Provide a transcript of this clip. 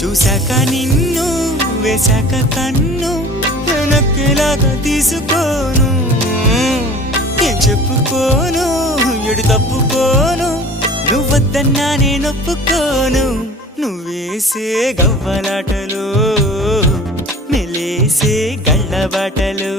చూశాక నిన్ను వేశాక కన్ను వెనక్కిలాగా తీసుకోను ఏం చెప్పుకోను ఎడు తప్పుకోను నువ్వొద్దన్నా నేనొప్పుకోను నువ్వేసే గవ్వలాటలు మెలేసే గళ్ళబాటలు